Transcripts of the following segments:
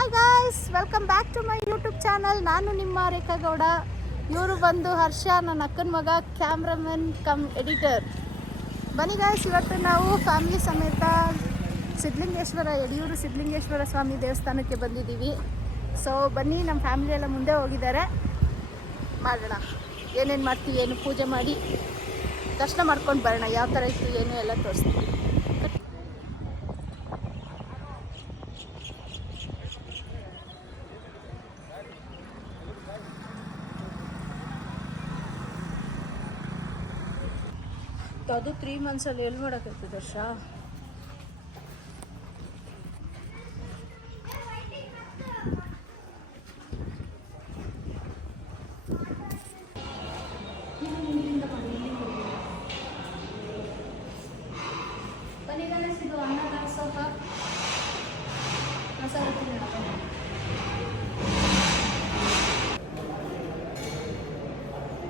Hi guys, welcome back to my YouTube channel. ನಾನು ನಿಮ್ಮ ರೇಖಾ ಗೌಡ. ಇವರು ಬಂದು ಹರ್ಷ, ನನ್ನ ಅಕ್ಕನ ಮಗ, ಕ್ಯಾಮ್ರಾಮನ್ ಕಮ್ ಎಡಿಟರ್. ಬನ್ನಿ ಗಾಯ್ಸ್, ಇವತ್ತು ನಾವು ಫ್ಯಾಮಿಲಿ ಸಮೇತ ಯಡಿಯೂರು ಸಿದ್ಧಲಿಂಗೇಶ್ವರ ಸ್ವಾಮಿ ದೇವಸ್ಥಾನಕ್ಕೆ ಬಂದಿದ್ದೀವಿ. ಸೊ ಬನ್ನಿ, ನಮ್ಮ ಫ್ಯಾಮಿಲಿ ಎಲ್ಲ ಮುಂದೆ ಹೋಗಿದ್ದಾರೆ. ಮಾಡೋಣ, ಏನೇನು ಮಾಡ್ತೀವಿ, ಏನು ಪೂಜೆ ಮಾಡಿ ದರ್ಶನ ಮಾಡ್ಕೊಂಡು ಬರೋಣ. ಯಾವ ಥರ ಇತ್ತು ಏನು ಎಲ್ಲ ತೋರಿಸ್ತೀವಿ. ಅದು 3 monthsಲ್ಲಿ ಎಲ್ಲಿ ಮಾಡೋಕ್ಕೈತೆ ದರ್ಶ? ಇದು ಅನ್ನ ದಾಸೋಹ ಮಸಾಲ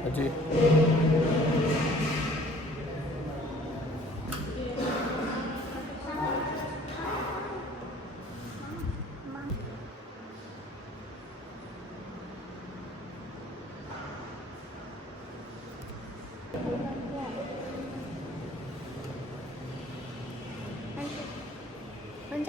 ಅಜ್ಜಿ ಮಂಜ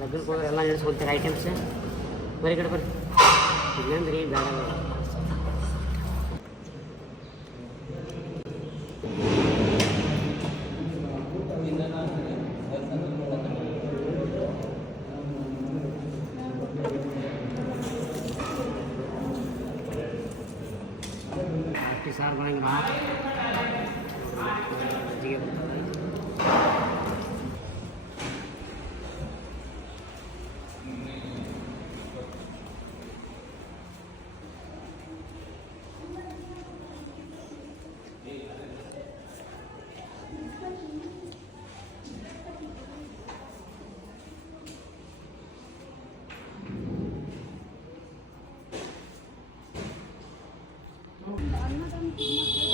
ಲಗ್ನಕ್ಕೆ ಹೋದ್ರೆ ಎಲ್ಲ ನೆನೆಸ್ಕೊಳ್ತಾರೆ ಐಟಮ್ಸ್. ಬರೀ ಕಡೆ ಬರ್ರಿ, ಇಲ್ಲಂದ್ರಿ ಬೇಡ. ಸಾರು ಬರಂಗಿಲ್ಲ, ಮಜ್ಜಿಗೆ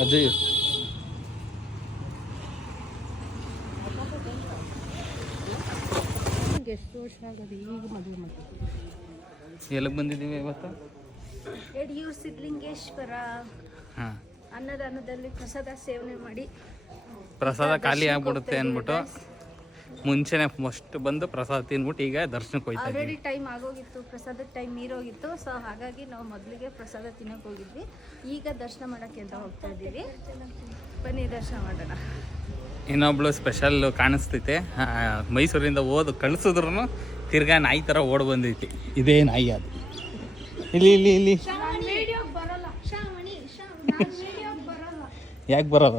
ಅಜ್ಜಿ ಎಷ್ಟು ವರ್ಷ ಆಗೋದು ಈಗ ಮದುವೆ ಮಾಡ್ತೀವಿ. ಎಲ್ಲಿಗೆ ಬಂದಿದ್ದೀವಿ ಇವತ್ತು? ಯಡಿಯೂರು ಸಿದ್ಧಲಿಂಗೇಶ್ವರ. ಹಾಂ, ಅನ್ನದಾನದಲ್ಲಿ ಪ್ರಸಾದ ಸೇವನೆ ಮಾಡಿ. ಪ್ರಸಾದ ಖಾಲಿ ಆಗ್ಬಿಡುತ್ತೆ ಅಂದ್ಬಿಟ್ಟು ಮುಂಚೆನೆ ಫಸ್ಟ್ ಬಂದು ಪ್ರಸಾದ ತಿಂದ್ಬಿಟ್ಟು ಈಗ ದರ್ಶನಕ್ಕೆ ಹೋಯ್ತಾ ಆಲ್ರೆಡಿ ಇದ್ದೀವಿ. ಟೈಮ್ ಆಗೋಗಿತ್ತು, ಪ್ರಸಾದದ ಟೈಮ್ ಮೀರೋಗಿತ್ತು. ಸೊ ಹಾಗಾಗಿ ನಾವು ಮೊದಲಿಗೆ ಪ್ರಸಾದ ತಿನ್ನೋಕೆ ಹೋಗಿದ್ವಿ. ಈಗ ದರ್ಶನ ಮಾಡೋಕ್ಕೆ ಅಂತ ಹೋಗ್ತಾ ಇದ್ದೀವಿ. ಬನ್ನಿ ದರ್ಶನ ಮಾಡೋಣ. ಇನ್ನೊಬ್ಳು ಸ್ಪೆಷಲ್ ಕಾಣಿಸ್ತೈತೆ. ಮೈಸೂರಿಂದ ಕಳಿಸಿದ್ರು ತಿರ್ಗಾ ನಾಯಿ ಥರ ಓಡ್ ಬಂದೈತಿ. ಇದೇ ನಾಯಿ ಅದು. ಇಲ್ಲಿ ಇಲ್ಲಿ ಇಲ್ಲಿ ಯಾಕೆ ಬರೋದ?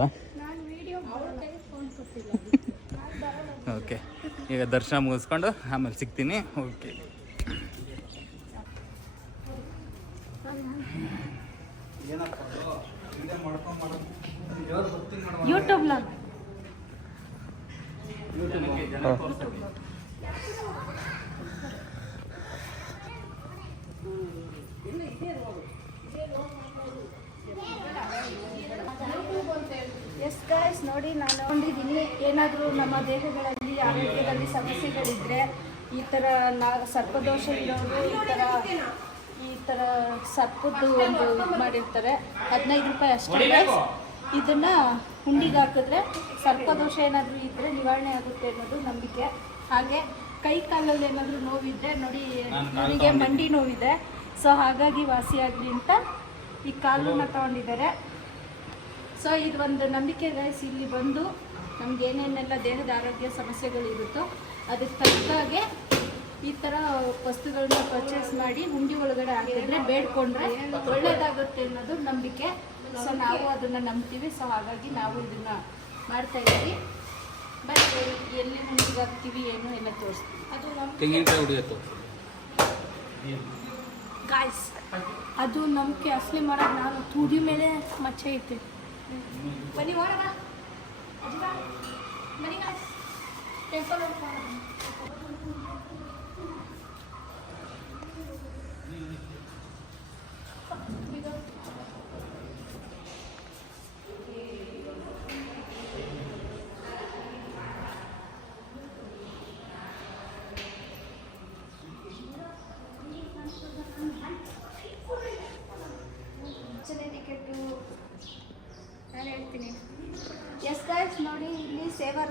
ಓಕೆ, ಈಗ ದರ್ಶನ ಮುಗಿಸ್ಕೊಂಡು ಆಮೇಲೆ ಸಿಗ್ತೀನಿ. ಓಕೆ, ಯೂಟ್ಯೂಬ್ ಎಸ್ ಗಾಯ್ಸ್, ನೋಡಿ ನಾನು ಕೊಂಡಿದ್ದೀನಿ. ಏನಾದರೂ ನಮ್ಮ ದೇಹಗಳಲ್ಲಿ ಆರೋಗ್ಯದಲ್ಲಿ ಸಮಸ್ಯೆಗಳಿದ್ದರೆ ಈ ಥರ ಸರ್ಪದೋಷ ಇರೋರು ಈ ಥರ ಸರ್ಪದ್ದು ಒಂದು ಇದು ಮಾಡಿರ್ತಾರೆ. 15 ರೂಪಾಯಿ ಅಷ್ಟೇ ಗೈಸ್. ಇದನ್ನು ಹುಂಡಿಗೆ ಹಾಕಿದ್ರೆ ಸರ್ಪದೋಷ ಏನಾದರೂ ಇದ್ದರೆ ನಿವಾರಣೆ ಆಗುತ್ತೆ ಅನ್ನೋದು ನಂಬಿಕೆ. ಹಾಗೆ ಕೈ ಕಾಲಲ್ಲಿ ಏನಾದರೂ ನೋವಿದ್ದರೆ, ನೋಡಿ ನನಗೆ ಮಂಡಿ ನೋವಿದೆ, ಸೊ ಹಾಗಾಗಿ ವಾಸಿಯಾಗಲಿ ಅಂತ ಈ ಕಾಲನ್ನು ತೊಗೊಂಡಿದ್ದಾರೆ. ಸೊ ಇದು ಒಂದು ನಂಬಿಕೆ ಗೈಸ್. ಇಲ್ಲಿ ಬಂದು ನಮ್ಗೆ ಏನೇನೆಲ್ಲ ದೇಹದ ಆರೋಗ್ಯ ಸಮಸ್ಯೆಗಳಿರುತ್ತೋ ಅದಕ್ಕೆ ತಕ್ಕಾಗೆ ಈ ಥರ ವಸ್ತುಗಳನ್ನ ಪರ್ಚೇಸ್ ಮಾಡಿ ಹುಂಡಿ ಒಳಗಡೆ ಹಾಕಿದ್ರೆ ಬೇಡ್ಕೊಂಡ್ರೆ ಒಳ್ಳೇದಾಗುತ್ತೆ ಅನ್ನೋದು ನಂಬಿಕೆ. ಸೊ ನಾವು ಅದನ್ನು ನಂಬ್ತೀವಿ. ಸೊ ಹಾಗಾಗಿ ನಾವು ಇದನ್ನು ಮಾಡ್ತಾ ಇದ್ದೀವಿ. ಬಟ್ ಎಲ್ಲಿ ಹುಂಡಿಗೆ ಹಾಕ್ತೀವಿ ಏನು ಎಲ್ಲ ತೋರಿಸ್ತೀವಿ. ಅದು ತೆಂಗಿನಕಾಯಿ ಗಾಯ್ಸ್, ಅದು ನಂಬಿಕೆ. ಅಸಲಿ ಮಾಡೋದು ನಾನು ತುದಿ ಮೇಲೆ ಮಚ್ಚೆ ಇರ್ತೀನಿ. ಬನ್ನಿ ಮಾಡೋಣ. ಬನ್ನಿ ಗಾಯ್ಸ್, ಟೆಂಪಲ್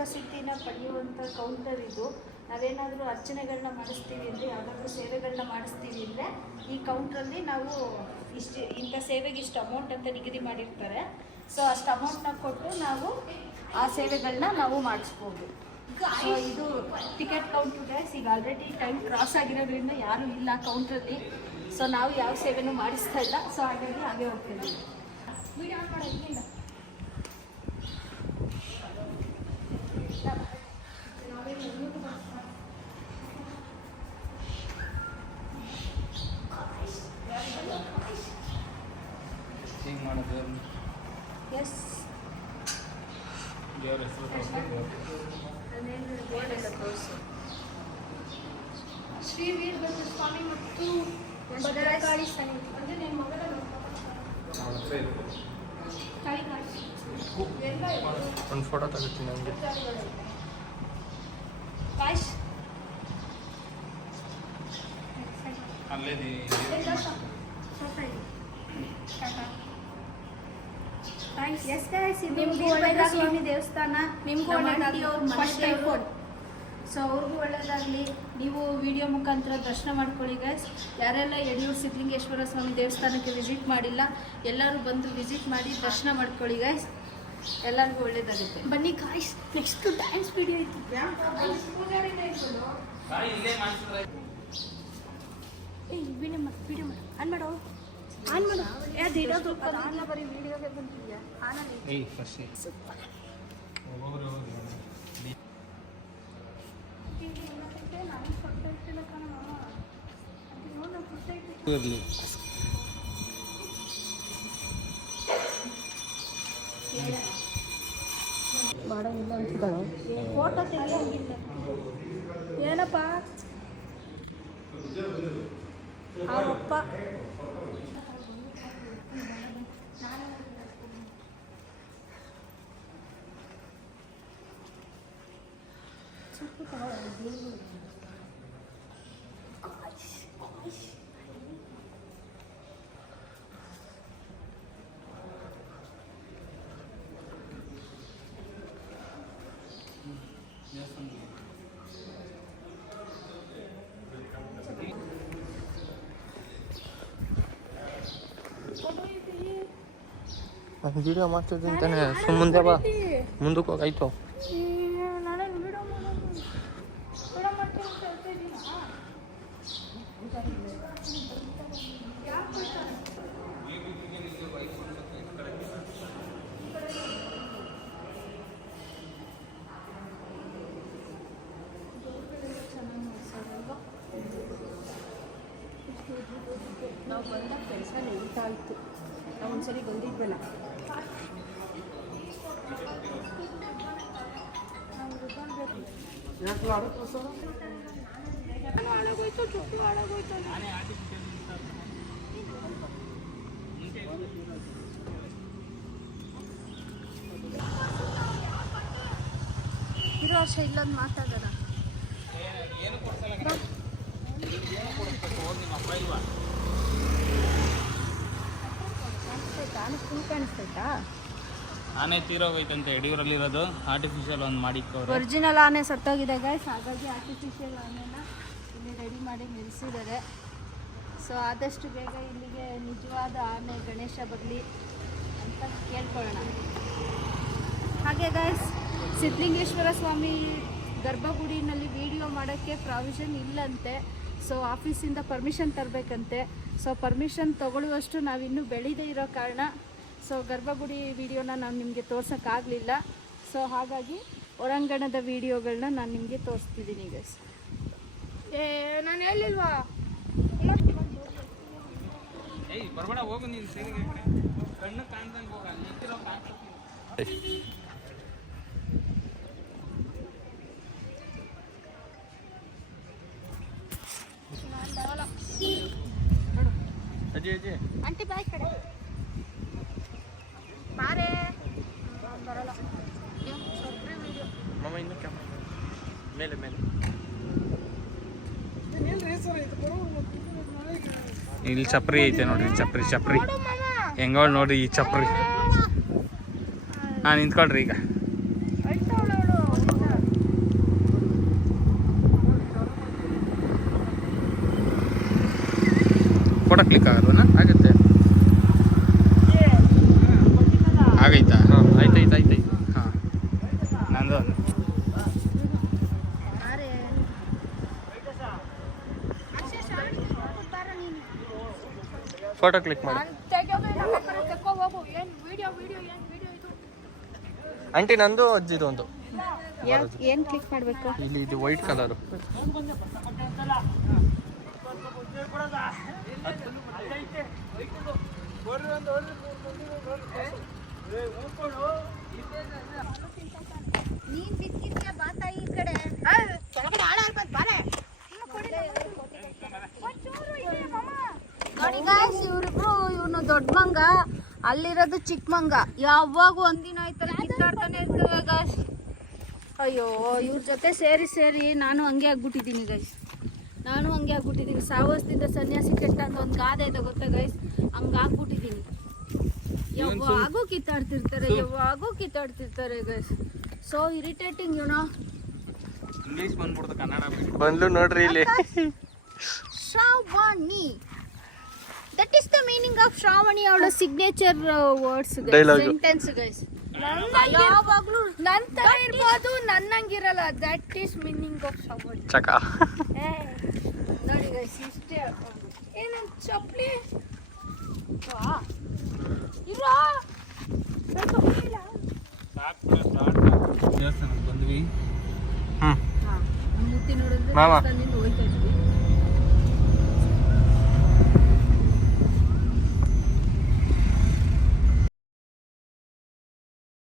ರಸೀದಿನ ಪಡೆಯುವಂಥ ಕೌಂಟರ್ ಇದು. ನಾವೇನಾದರೂ ಅರ್ಚನೆಗಳನ್ನ ಮಾಡಿಸ್ತೀವಿ ಅಂದರೆ, ಯಾವುದಾದ್ರೂ ಸೇವೆಗಳನ್ನ ಮಾಡಿಸ್ತೀವಿ ಅಂದರೆ ಈ ಕೌಂಟ್ರಲ್ಲಿ ನಾವು ಇಂಥ ಸೇವೆಗೆ ಇಷ್ಟು ಅಮೌಂಟ್ ಅಂತ ನಿಗದಿ ಮಾಡಿರ್ತಾರೆ. ಸೊ ಅಷ್ಟು ಅಮೌಂಟ್ನ ಕೊಟ್ಟು ನಾವು ಆ ಸೇವೆಗಳನ್ನ ನಾವು ಮಾಡಿಸ್ಬೋದು. ಸೊ ಇದು ಟಿಕೆಟ್ ಕೌಂಟರ್ ಗೈಸ್. ಈಗ ಆಲ್ರೆಡಿ ಟೈಮ್ ಕ್ರಾಸ್ ಆಗಿರೋದ್ರಿಂದ ಯಾರೂ ಇಲ್ಲ ಕೌಂಟ್ರಲ್ಲಿ. ಸೊ ನಾವು ಯಾವ ಸೇವೆನೂ ಮಾಡಿಸ್ತಾ ಇಲ್ಲ. ಸೊ ಹಾಗಾಗಿ ಹಾಗೆ ಹೋಗ್ತಿದ್ದೀವಿ. ವಿಡಿಯೋ ಆನ್ ಮಾಡೋ ಇಲ್ಲಿಂದ ಹಿಂಗೆ ಮಾಡೋದು. ಎಸ್ ದೇವ್ರ ಹೆಸರು ಶ್ರೀ ವೀರಭದ್ರ ಸ್ವಾಮಿ ಮತ್ತು ಭದ್ರಕಾಳಿ ಸನ್ನಿಧಿ ಅಂದರೆ ನಿಮ್ಮ ಮಗಳ ಒಂದು ಫೋಟೋ ತಗೋತೀನಿ ನನಗೆ. ಅಲ್ಲೇ ಸ್ವಾಮಿ ದೇವಸ್ಥಾನ ನಿಮಗೂ ಒಳ್ಳೆಯದಾಗಲಿ. ಸೊ ಅವ್ರಿಗೂ ಒಳ್ಳೆಯದಾಗಲಿ. ನೀವು ವಿಡಿಯೋ ಮುಖಾಂತರ ದರ್ಶನ ಮಾಡ್ಕೊಳ್ಳಿ ಗೈಸ್. ಯಾರೆಲ್ಲ ಯಡಿಯೂರು ಸಿದ್ಧಲಿಂಗೇಶ್ವರ ಸ್ವಾಮಿ ದೇವಸ್ಥಾನಕ್ಕೆ ವಿಸಿಟ್ ಮಾಡಿಲ್ಲ, ಎಲ್ಲರೂ ಬಂದು ವಿಸಿಟ್ ಮಾಡಿ ದರ್ಶನ ಮಾಡ್ಕೊಳ್ಳಿ ಗೈಸ್. ಎಲ್ಲರಿಗೂ ಒಳ್ಳೇದಾಗುತ್ತೆ. ಬನ್ನಿ ಗಾಯ್ಸ್, ನೆಕ್ಸ್ಟ್ ಡ್ಯಾನ್ಸ್ ವಿಡಿಯೋ ಇತ್ತು. ವಿಡಿಯೋ ಮಾಡು, ಆನ್ ಮಾಡೋ, ಆನ್ ಮಾಡು. ಅದು ಇಡೋದು ಆನ್ ಬರೀ ವಿಡಿಯೋಗೆ ಬಂದಿದೆಯಾ? ಆನಲ್ಲಿ ಸೂಪರ್. ಇರಲಿ. ಮಾಡೋಂಗಿಲ್ಲ ಅನ್ಸ್ಕೊಳ್ಳೋ. ಫೋಟೋ ತೆಗಿಯೋಂಗಿಲ್ಲ ಏನಪ್ಪ ಅವಪ್ಪ. ವಿಡಿಯೋ ಮಾಡ್ತಿದ್ದೆ ಅಂತಾನೆ ಮುಂದೆ ಬಾ, ಮುಂದಕ್ಕೆ ಹೋಗಾಯ್ತು. ನಾವು ಬಂದಾಗ ಕೆಲಸ ನಡೀತಾ ಇತ್ತು. ನಾವು ಒಂದ್ಸರಿ ಬಂದಿದ್ವಲ್ಲ, ಹಾಳಾಗೋಯ್ತು, ಚುಟ್ಟು ಹಾಳಾಗೋಯ್ತು. ಇರೋ ವರ್ಷ ಇಲ್ಲೊಂದು ಮಾತಾಡೋಣ. ಕಾಣಿಸ್ತೈತಾ? ಆನೆ ತೀರೋಗೈತಂತೆ ಯಡಿಯೂರಲ್ಲಿರೋದು. ಆರ್ಟಿಫಿಷಿಯಲ್ ಒಂದು ಮಾಡಿಕ್ಕವ್ರೆ. ಒರಿಜಿನಲ್ ಆನೆ ಸತ್ತೋಗಿದೆ ಗೈಸ್. ಹಾಗಾಗಿ ಆರ್ಟಿಫಿಷಿಯಲ್ ಆನೆನ ಇಲ್ಲಿ ರೆಡಿ ಮಾಡಿ ನಿಲ್ಲಿಸಿದ್ದಾರೆ. ಸೊ ಆದಷ್ಟು ಬೇಗ ಇಲ್ಲಿಗೆ ನಿಜವಾದ ಆನೆ ಗಣೇಶ ಬರಲಿ ಅಂತ ಕೇಳ್ಕೊಳ್ಳೋಣ. ಹಾಗೆ ಗೈಸ್, ಸಿದ್ಧಲಿಂಗೇಶ್ವರ ಸ್ವಾಮಿ ಗರ್ಭಗುಡಿನಲ್ಲಿ ವಿಡಿಯೋ ಮಾಡೋಕ್ಕೆ ಪ್ರಾವಿಷನ್ ಇಲ್ಲಂತೆ. ಸೊ ಆಫೀಸಿಂದ ಪರ್ಮಿಷನ್ ತರಬೇಕಂತೆ. ಸೊ ಪರ್ಮಿಷನ್ ತಗೊಳ್ಳುವಷ್ಟು ನಾವಿನ್ನೂ ಬೆಳೀದೇ ಇರೋ ಕಾರಣ ಸೊ ಗರ್ಭಗುಡಿ ವಿಡಿಯೋನ ನಾನು ನಿಮಗೆ ತೋರ್ಸೋಕ್ಕಾಗಲಿಲ್ಲ. ಸೊ ಹಾಗಾಗಿ ಹೊರಾಂಗಣದ ವಿಡಿಯೋಗಳನ್ನ ನಾನು ನಿಮಗೆ ತೋರಿಸ್ತಿದ್ದೀನಿ ಗೈಸ್. ನಾನು ಹೇಳಿಲ್ವಾ? ಬರ್ಬೇಡ, ಹೋಗು ನೀನು ಸರಿಗೆ. ಕಣ್ಣು ಕಾಣ್ದಂಗೆ ಹೋಗ, ನಿಂತಿರೋ ಕಾಣ್ತೀನಿ. ಅಜ್ಜಿ ಅಜ್ಜಿ ಆಂಟಿ ಬಾಯ್ ಕಡೆ ಬಾರೇ. ಬರಲ್ಲ ಮಾಮ ಇನ್ನೂ ಕ್ಯಾಮ್ರಾ ಮೇಲೆ ಮೇಲೆ. ಇಲ್ಲಿ ಚಪ್ರಿ ಐತೆ ನೋಡ್ರಿ, ಚಪ್ರಿ ಚಪ್ರಿ ಹೆಂಗೋಳ್ ನೋಡ್ರಿ ಈ ಚಪ್ರಿ. ನಿಂತ್ಕೊಳ್ರಿ ಈಗ. ಫೋಟೋ ಕ್ಲಿಕ್ ಆಗೋದನ್ನ ಆಗುತ್ತೆ. ಆಗೈತಾ? ಹಾಂ ಆಯ್ತು. ಹಾಂ ನಂದು ಫೋಟೋ ಕ್ಲಿಕ್ ಮಾಡಿ. ಆಂಟಿ ನಂದು ಅಜ್ಜಿದು ಒಂದು. ಏನು ಕ್ಲಿಕ್ ಮಾಡಬೇಕು? ಇಲ್ಲಿ ಇದು ವೈಟ್ ಕಲರು. ನೀನ್ ಬಿತ್ತಿದ್ಯಾ ಬಾತ ಈ ಕಡೆ ನೋಡಿ ಗಾಯ್ಸ್, ಇವ್ರಿಬ್ರು ಇವನು ದೊಡ್ಡ ಮಂಗ, ಅಲ್ಲಿರೋದು ಚಿಕ್ಕ ಮಂಗ. ಯಾವಾಗ ಒಂದಿನ ಆಯ್ತಲ್ಲ ಕಿತ್ತಾಡ್ತಾನೆ ಇರ್ತವೆ ಗಾಯ್ಸ್. ಅಯ್ಯೋ, ಇವ್ರ ಜೊತೆ ಸೇರಿ ನಾನು ಹಂಗೆ ಆಗ್ಬಿಟ್ಟಿದ್ದೀನಿ ಗೈಸ್. ಸಾವಸದಿಂದ ಸನ್ಯಾಸಿ ಕೆಟ್ಟ ಅಂತ ಒಂದು ಗಾದೆ ಇದೆ ಗೊತ್ತಾ ಗೈಸ್, ಹಂಗಾಗ್ಬಿಟ್ಟಿದ್ದೀನಿ. ಯಾವಾಗೂ ಕಿತ್ತಾಡ್ತಿರ್ತಾರೆ ಗೈಸ್. ಸೊ ಇರಿಟೇಟಿಂಗ್ ಇಂಗ್ಲೀಷ್ ಬಂದ್ಬಿಡ್ತು, ಕನ್ನಡ ಬಂದ್ಲು ನೋಡ್ರಿ ಇಲ್ಲಿ. Shravani, that is the meaning of Shravani. ಅವಳ signature words Dialogue. Sentence guys. ಯಾವಾಗ್ಲೂ ನನ್ ತರ ಇರ್ಬೋದು, ನನ್ನಂಗಿರಲ್ಲ. That is meaning of Shravani. ಚಕ. ನೋಡಿ ಗೈಸ್, ಇಷ್ಟೇ. ಏನಂತ ಚಪ್ಪಲಿ ದೇವಸ್ಥಾನಕ್ಕೆ ಬಂದ್ವಿ. ಹ್ಮ್ ಮೂತಿ ನೋಡಿದ್ರೆ ಮಾಮ. ಹೋಯ್ತಾ